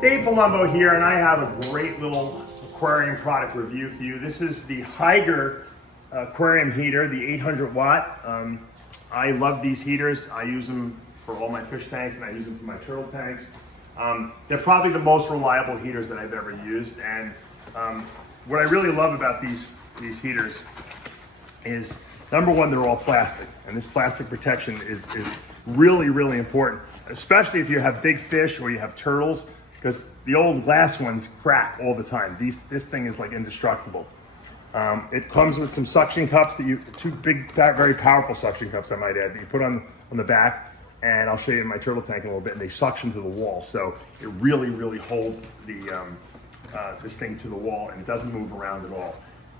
Dave Palumbo here, and I have a great little aquarium product review for you. This is the Hygger Aquarium Heater, the 800 watt. I love these heaters. I use them for all my fish tanks and I use them for my turtle tanks. They're probably the most reliable heaters that I've ever used. And what I really love about these heaters is, number one, they're all plastic. And this plastic protection is really, really important, especially if you have big fish or you have turtles, because the old glass ones crack all the time. This thing is like indestructible. It comes with some suction cups two big, very powerful suction cups, I might add, that you put on the back, and I'll show you in my turtle tank in a little bit, and they suction to the wall. So it really, really holds this thing to the wall, and it doesn't move around at all.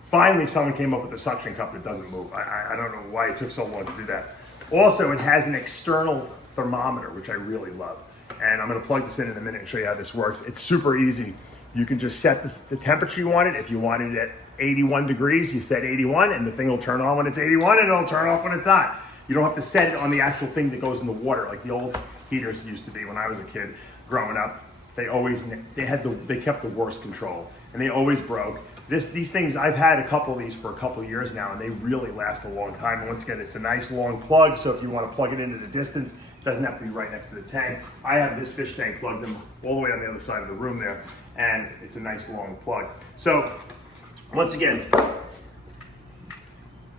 Finally, someone came up with a suction cup that doesn't move. I don't know why it took so long to do that. Also, it has an external thermometer, which I really love. And I'm gonna plug this in a minute and show you how this works. It's super easy. You can just set the temperature you want it. If you want it at 81 degrees, you set 81, and the thing will turn on when it's 81, and it'll turn off when it's hot. You don't have to set it on the actual thing that goes in the water, like the old heaters used to be when I was a kid growing up. They kept the worst control, and they always broke. These things, I've had a couple of these for a couple of years now, and they really last a long time. And once again, it's a nice long plug, so if you want to plug it into the distance, it doesn't have to be right next to the tank. I have this fish tank plugged in all the way on the other side of the room there, and it's a nice long plug. So once again,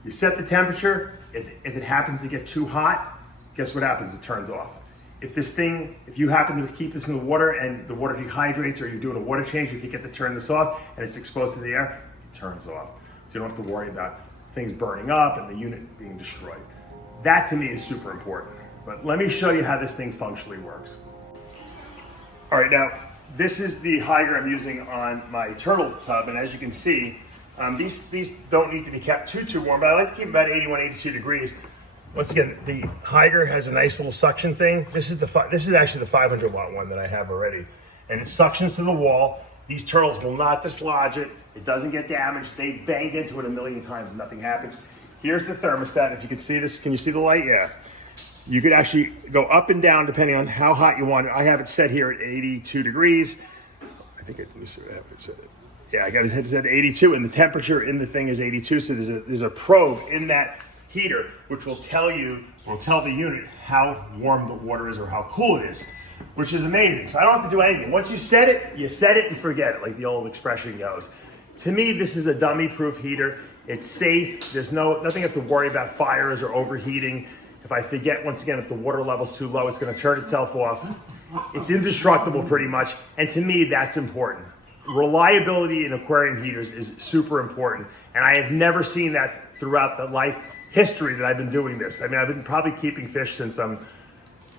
you set the temperature. If it happens to get too hot, guess what happens? It turns off. If you happen to keep this in the water and the water dehydrates, or you're doing a water change, if you get to turn this off and it's exposed to the air, it turns off. So you don't have to worry about things burning up and the unit being destroyed. That to me is super important. But let me show you how this thing functionally works. All right, now this is the Hygger I'm using on my turtle tub, and as you can see, these don't need to be kept too warm, but I like to keep them about 81, 82 degrees. Once again, the Hygger has a nice little suction thing. This is actually the 500 watt one that I have already. And it suctions to the wall. These turtles will not dislodge it. It doesn't get damaged. They banged into it a million times and nothing happens. Here's the thermostat. If you can see this, can you see the light? Yeah. You could actually go up and down depending on how hot you want it. I have it set here at 82 degrees. I think let me see what I have it set. Yeah, I got it set at 82, and the temperature in the thing is 82. So there's a probe in that heater which will tell the unit how warm the water is or how cool it is, which is amazing. So I don't have to do anything. Once you set it and forget it, like the old expression goes. To me, this is a dummy-proof heater. It's safe. There's nothing I have to worry about fires or overheating. If I forget, once again, if the water level's too low, it's gonna turn itself off. It's indestructible pretty much, and to me, that's important. Reliability in aquarium heaters is super important, and I have never seen that throughout the life history that I've been doing this. I mean, I've been probably keeping fish since I'm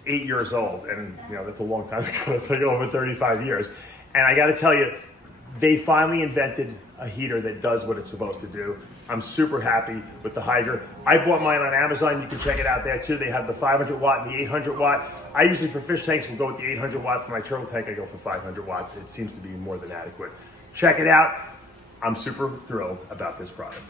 8 years old, and that's a long time ago. It's like over 35 years. And I gotta tell you, they finally invented a heater that does what it's supposed to do. I'm super happy with the Hygger. I bought mine on Amazon. You can check it out there too. They have the 500 watt and the 800 watt. I usually, for fish tanks, will go with the 800 watt. For my turtle tank, I go for 500 watts. It seems to be more than adequate. Check it out. I'm super thrilled about this product.